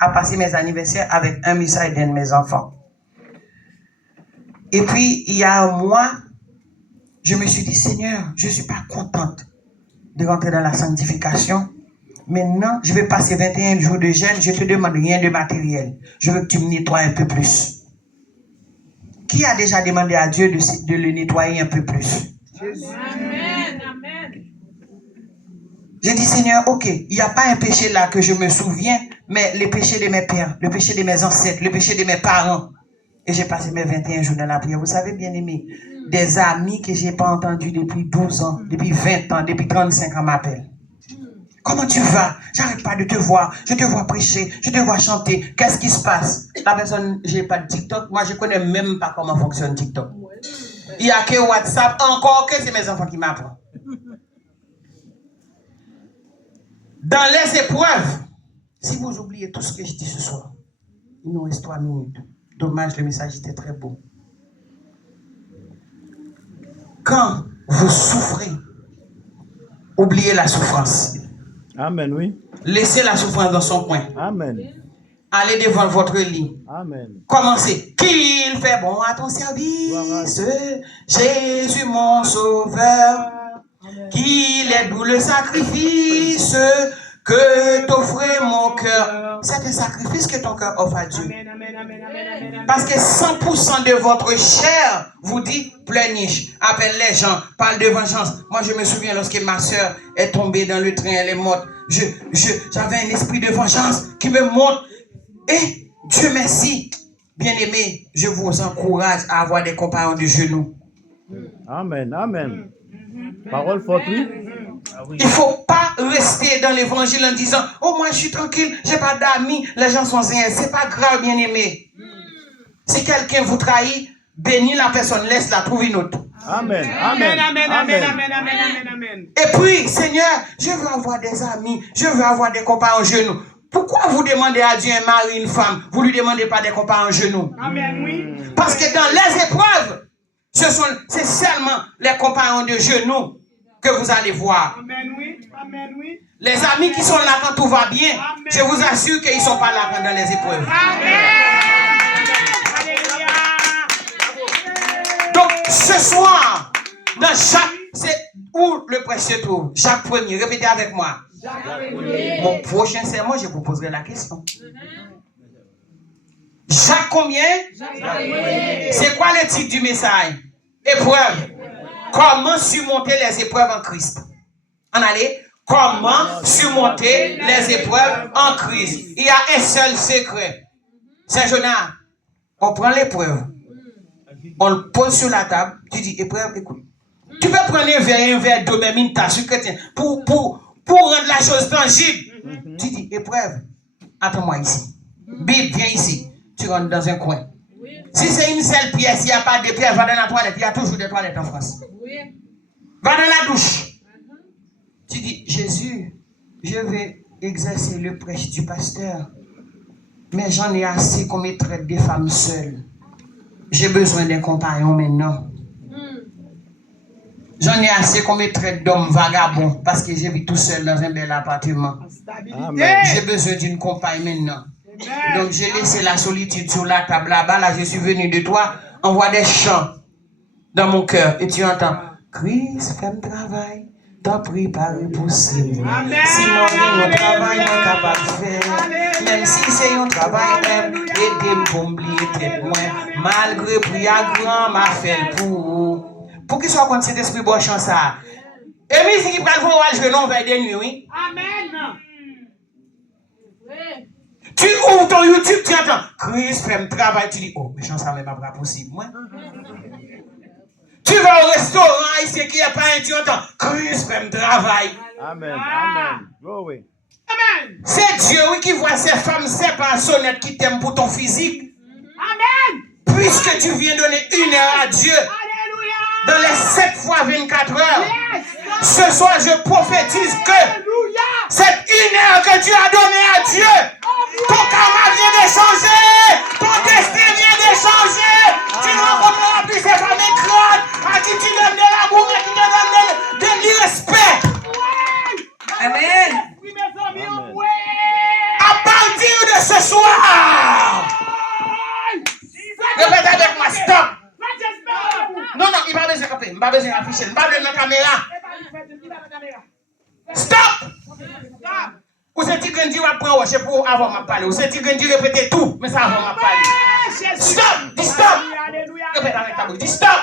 à passer mes anniversaires avec un message d'un de mes enfants. Et puis, il y a un mois, je me suis dit, Seigneur, je ne suis pas contente de rentrer dans la sanctification. Maintenant, je vais passer 21 jours de jeûne, je ne te demande rien de matériel. Je veux que tu me nettoies un peu plus. Qui a déjà demandé à Dieu de le nettoyer un peu plus? Amen, amen. J'ai dit, Seigneur, ok, il n'y a pas un péché là que je me souviens, mais le péché de mes pères, le péché de mes ancêtres, le péché de mes parents. Et j'ai passé mes 21 jours dans la prière. Vous savez, bien aimé, des amis que je n'ai pas entendus depuis 12 ans, depuis 20 ans, depuis 35 ans m'appellent. Comment tu vas? J'arrête pas de te voir. Je te vois prêcher, je te vois chanter. Qu'est-ce qui se passe? La personne, j'ai pas de TikTok. Moi, je connais même pas comment fonctionne TikTok. Il n'y a que WhatsApp, encore que c'est mes enfants qui m'apprennent. Dans les épreuves, si vous oubliez tout ce que je dis ce soir, il nous reste 3 minutes. Dommage, le message était très beau. Quand vous souffrez, oubliez la souffrance. Amen, oui. Laissez la souffrance dans son coin. Amen. Allez devant votre lit. Amen. Commencez. Qu'il fait bon à ton service, Jésus mon sauveur. Qu'il est doux le sacrifice que t'offrait mon cœur. C'est un sacrifice que ton cœur offre à Dieu. Parce que 100% de votre chair vous dit pleurniche, appelle les gens, parle de vengeance. Moi, je me souviens lorsque ma soeur est tombée dans le train, elle est morte. J'avais un esprit de vengeance qui me monte. Et Dieu merci, bien-aimés, je vous encourage à avoir des compagnons de genoux. Amen, amen. Parole forte, oui. Il ne faut pas rester dans l'évangile en disant « Oh, moi, je suis tranquille, je n'ai pas d'amis, les gens sont sains. » Ce n'est pas grave, bien-aimé. Si quelqu'un vous trahit, bénis la personne, laisse-la, trouve une autre. Amen, amen, amen, amen, amen, amen, amen. Et puis, Seigneur, je veux avoir des amis, je veux avoir des compagnons en genoux. Pourquoi vous demandez à Dieu un mari, une femme? Vous ne lui demandez pas des compagnons en genoux. Amen, oui. Parce que dans les épreuves, c'est seulement les compagnons de genoux que vous allez voir. Amen, oui. Amen, oui. Les amis qui sont là quand tout va bien, amen, je vous assure qu'ils ne sont pas là dans les épreuves. Amen. Donc, ce soir, dans chaque... C'est où le prêche se trouve? Chaque premier. Répétez avec moi. Mon prochain sermon, je vous poserai la question. Jacques combien? C'est quoi le titre du message? Épreuve. Comment surmonter les épreuves en Christ? En allez. Comment surmonter les épreuves en Christ? Il y a un seul secret. C'est Jonas. On prend l'épreuve. On le pose sur la table. Tu dis, épreuve, écoute. Tu peux prendre un verre d'eau, même une tasse chrétien, pour rendre la chose tangible. Tu dis, épreuve, attends-moi ici. Bible, viens ici. Tu rentres dans un coin. Si c'est une seule pièce, il n'y a pas de pièce, va dans la toilette. Il y a toujours des toilettes en France. Va dans la douche. Tu dis, Jésus, je vais exercer le prêche du pasteur. Mais j'en ai assez qu'on me traite des femmes seules. J'ai besoin d'un compagnon maintenant. J'en ai assez qu'on me traite d'homme vagabond parce que je vis tout seul dans un bel appartement. J'ai besoin d'une compagne maintenant. Donc j'ai laissé la solitude sur la table là-bas. Là, je suis venu de toi. Envoie des chants dans mon cœur. Et tu entends, Christ, fais le travail. T'as préparé possible. Si mon travail n'est capable de faire, même si c'est un travail même, aidez-moi pour m'oublier très loin. Malgré plus à grand, m'a fait pour qu'il soit contre cet esprit bon chant ça. Et musique qui prend le voile, je vais non vers des nuits, oui. Amen. Tu ouvres ton YouTube, tu entends, Christ fait le travail, tu dis, oh, mais chant ça n'est pas possible, moi. Tu vas au restaurant, ici qui n'est pas un, tu entends, Christ fait le travail. Amen, amen. Glory. Amen. C'est Dieu, oui, qui voit ces femmes, ces personnes qui t'aiment pour ton physique. Amen. Puisque tu viens donner 1 heure à Dieu. Dans les 7 fois 24 heures, ce soir je prophétise que cette 1 heure que tu as donnée à Dieu, ton karma vient de changer, ton destin vient de changer. Tu ne rencontreras plus ces femmes écrases à qui tu donnes de l'amour et qui te donnent de l'irrespect. Amen. À partir de ce soir. Répète avec moi, stop. Non, il va besoin de camper. Il va besoin d'afficher. Il va besoin de la caméra. Stop. Ou c'est qui grandit va prendre rocher pour avoir ma parole. Ou c'est qui grandit répéter tout, mais ça avant ma parole. Stop. Dis stop. Répète avec ta bouche. Dis stop.